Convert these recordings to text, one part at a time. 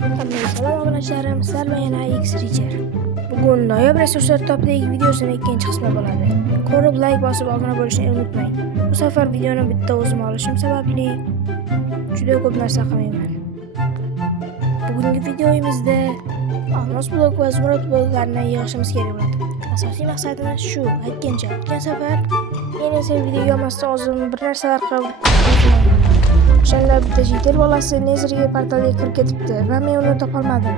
Assalomu alaykum, sizlar bilan yana X-Reacher. Bugun noyob resurslar topdagi videosining ikkinchi qismi bo'ladi. Ko'rib, like bosib, obuna bo'lishni unutmang. Bu safar videoni bitta o'zim olishim sababli juda ko'p narsa qilmayman. Bugungi videomizda olmos blok va zumrad bloklarini yig'ishimiz kerak bo'ladi. Asosiy maqsadimiz shu. Aytgancha, o'tgan safar men esa video yo'lmasdan o'zim bir narsalar qilib o'shanda bitta jitir bolasi Nezerga portalga kirib ketibdi va men uni topolmadim.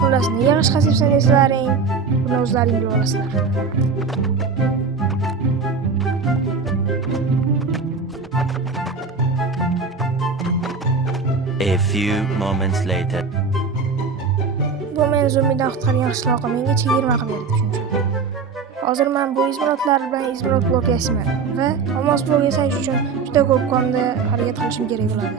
Xullas, nega g'ish qasibsan deslaring, buni o'zlaring bilib olasizlar. A few moments later. Bu men zombidan qutqargan qishlog'im menga chegirma qilib berdi shuncha. Hozir men bu izmirotlar bilan izmirot blok yasaman va olmos blok yasash uchun juda ko'p qonda harakat qilishim kerak bo'ladi.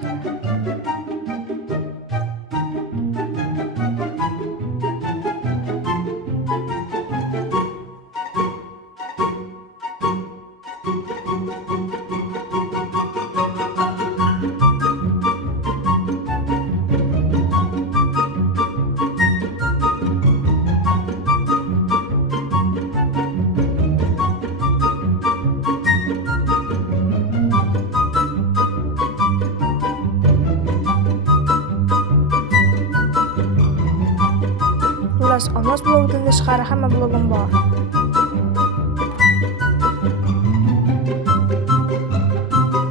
Xullas, olmos blokdan tashqari hamma blogim bor.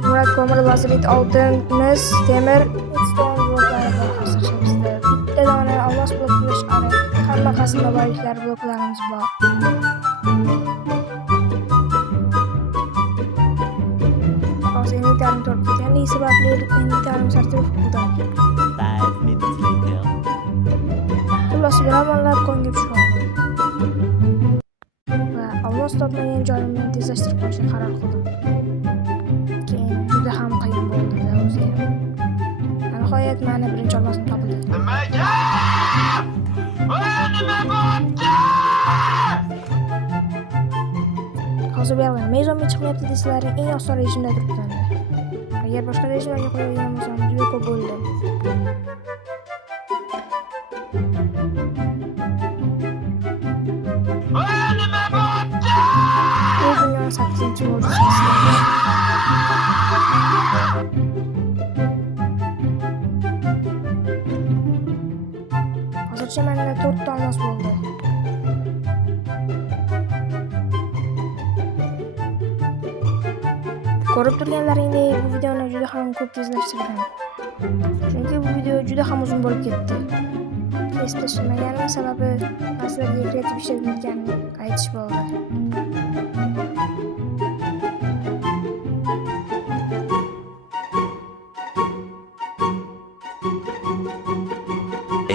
Murat ko'mir, lazerit, oltin, mis, temir, stone bloklari bor hisobimizda. Bitta dona olmos blokdan tashqari hamma qasma boyliklar bloklarimiz bor. Hozir inventarim to'lib ketganligi sababli inventarim sertifikat bo'ldi. 5 minutes later. Xullas, biramonlar konga tushib oldim. Va olmos topmagan joyimni tezlashtirib qo'yishga qaror qildim. Keyin juda ham qiyin bo'ldi-da o'zi ham. Nihoyat mana birinchi olmosni topildi. Nimaga? Nima bo'pti? Hozir bu yerda nima zombi chiqmayapti deslaring, eng oson rejimda turibdi. Agar boshqa rejimlarga qo'yadigan bo'lsam, juda ko'p bo'ldi. Nima bo'pti? Bu dunyoning 8-mo'jizasi. Hozircha menda 4 ta olmos bo'ldi. Ko'rib turganlaringdek, bu videoni juda ham ko'p tezlashtirdim. Chunki bu video juda ham uzun bo'lib ketdi. Kesib tashlamaгаnim sababi sizlarga kreativ ishlatayotganimni aytish bo'ldi.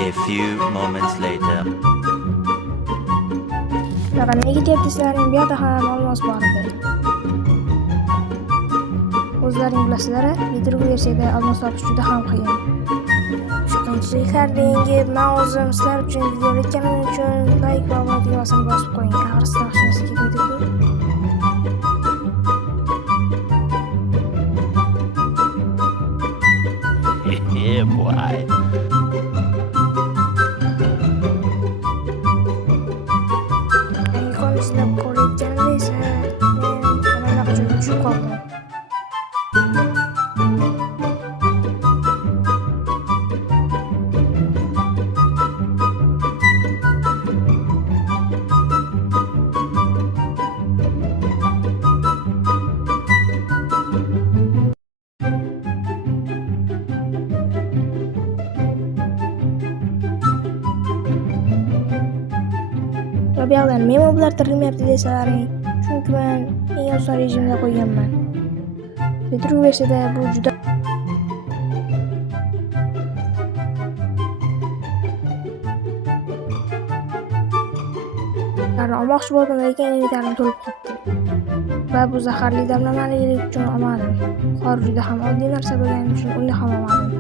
A few moments later. Faqat nega ketyapsizlaring, bu yerda ham olmos bor edi. O'zlaring bilasizlar, Metro versiyada olmos topish juda ham qiyin. Shu qiyinchiliklarni yengib, men o'zim sizlar uchun video olayotganim uchun like va obuna tugmasini bosib qo'ying. Agar sizlar hushingiz kelmaydi-ku. Yeah, boy. Ikon izlab qolayotganimda esa men anaqa joyga tushib qoldim. Bu yerda nima moblar tirilmayapti desalaring, chunki men eng oson rejimda qo'yganman. Metro versiyada bu juda olmoqchi bo'ldim, lekin inventarim to'lib qoldi. Va bu zaharli damlamalik uchun olmadim. Qor juda ham oddiy narsa bo'lgani uchun uni ham olmadim.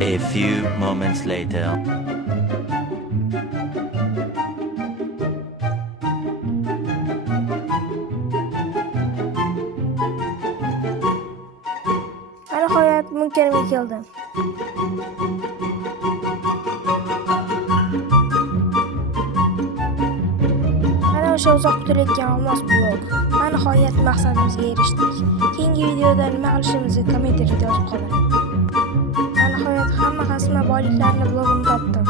A few moments later. Nihoyat munkarga keldim. Mana o'sha uzoq kutilayotgan olmos blok. Mana nihoyat maqsadimizga erishdik. Keyingi videoda nima qilishimizni kommentariyada yozib qoldiring. Mana nihoyat hamma xasma boyliklarni blogimda topdim.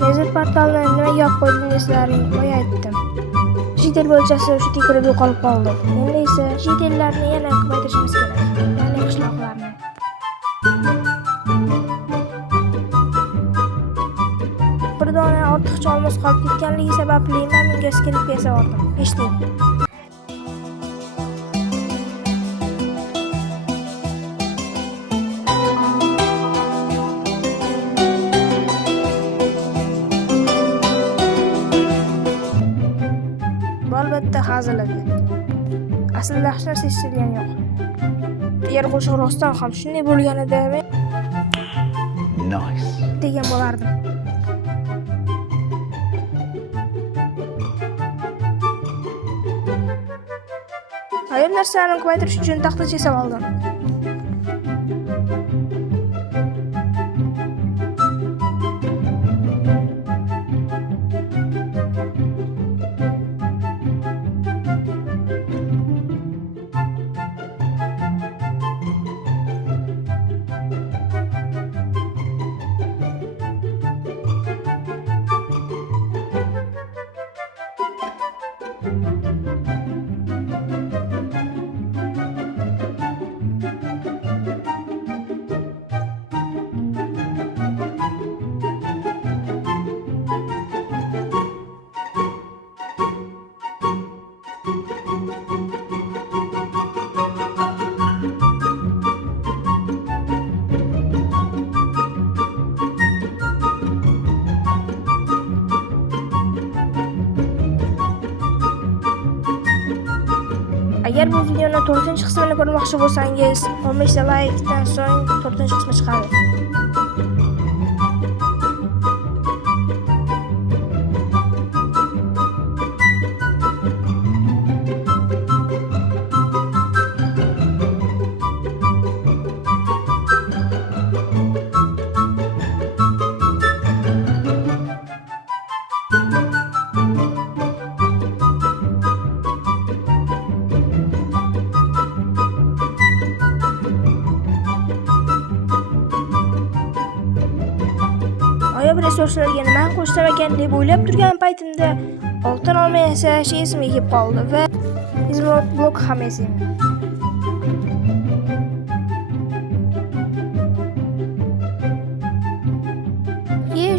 Lezzet portalini nimaga yopib qo'ydim deslaring, boya aytdim. Jitel bo'lchasi shu kirib yo'qolib qoldi. Endi esa jitellarni yana ko'paytirishimiz kerak. Ya'ni qishloqlarni. Bir dona ortiqcha olmos qolib ketganligi sababli men bunga skripka yasavordim. Eshiting. Albatta haziladi. Aslida hech narsa his yo'q. Agar qo'shiq rostdan ham shunday bo'lganida men Nice. degan bo'lardim. Ayol narsani ko'paytirish uchun taxtacha yasab oldim. Agar bu videoni 4-qismini ko'rmoqchi bo'lsangiz, 15 ta laykdan so'ng 4-qismi chiqadi. resurslarga nima qo'shsam ekan deb o'ylab turgan paytimda oltin olma yasashi esimga kelib qoldi va izmot blok ham esimda.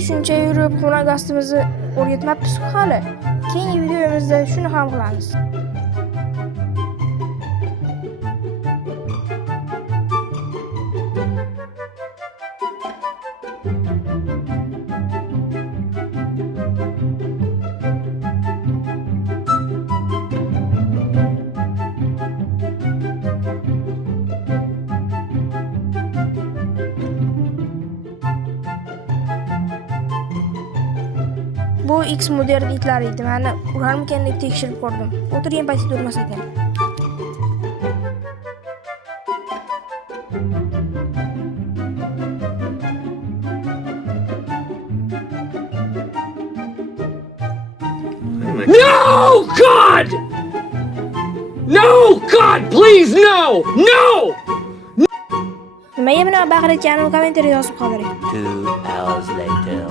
Shuncha yurib xona gastimizni o'rgatmabmiz hali. Keyingi videomizda shuni ham qilamiz. Bu X model itlar edi. Meni urarmikan deb tekshirib ko'rdim. O'tirgan paytda urmas ekan. No, God! No, God, please, no! No! Nimaga buni baqirayotganimni kommentariyada yozib qoldiring. 2 hours later.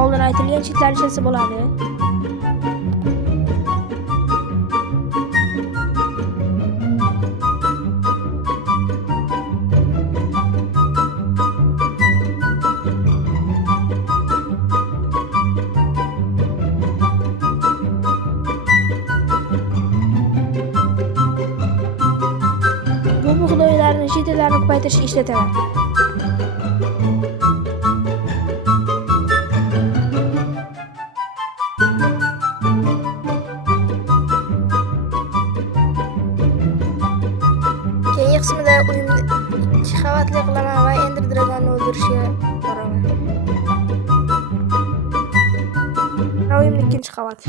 Oldin aytilgan chitlar ishlasa bo'ladi. Bu bug'doylarni chitlarni ko'paytirishga ishlataman. Keyingi qismida uyimni 2 qavatli qilaman va Ender Dragonni o'ldirishga boraman. Uyimni 2-chi qavat.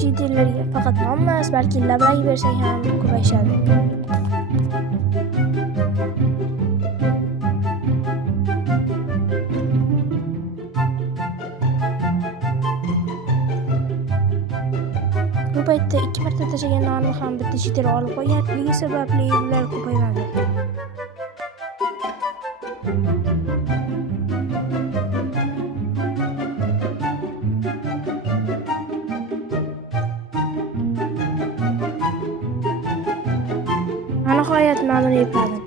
Jitillarga faqat non emas, balki labrak bersak ham ko'payishadi. Bu paytda 2 marta tashlagan nonni ham bitta jitil olib qo'yganligi sababli ular ko'paymadi. Nihoyat mamnun epladim.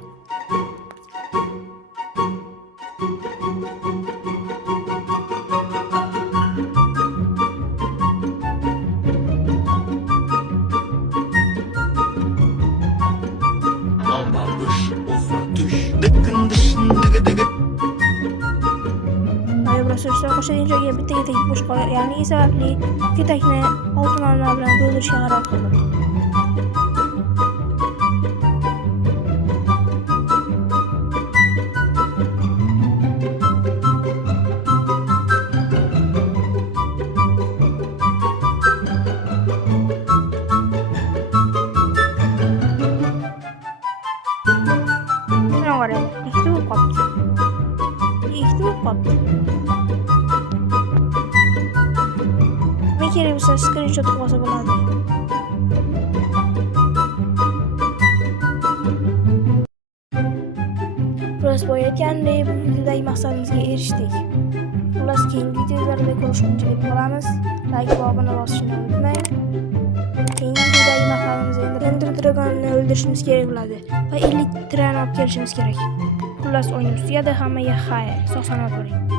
Resurslar qo'shilgan joyga bitta ketak bo'sh qolganligi sababli ketakni oltin olma bilan to'ldirishga qaror qildim. Kerak bo'lsa screenshot qilib olsa bo'ladi. Biroz bo'yayotgandek bu videodagi maqsadimizga erishdik. Xullas, keyingi videolarda ko'rishguncha deb qolamiz. Like va obuna bosishni unutmang. Keyingi videodagi maqsadimiz Ender Dragonni o'ldirishimiz kerak bo'ladi va 50 tran olib kelishimiz kerak. Xullas, o'yin ustida hammaga xayr. Sog' salomat bo'ling.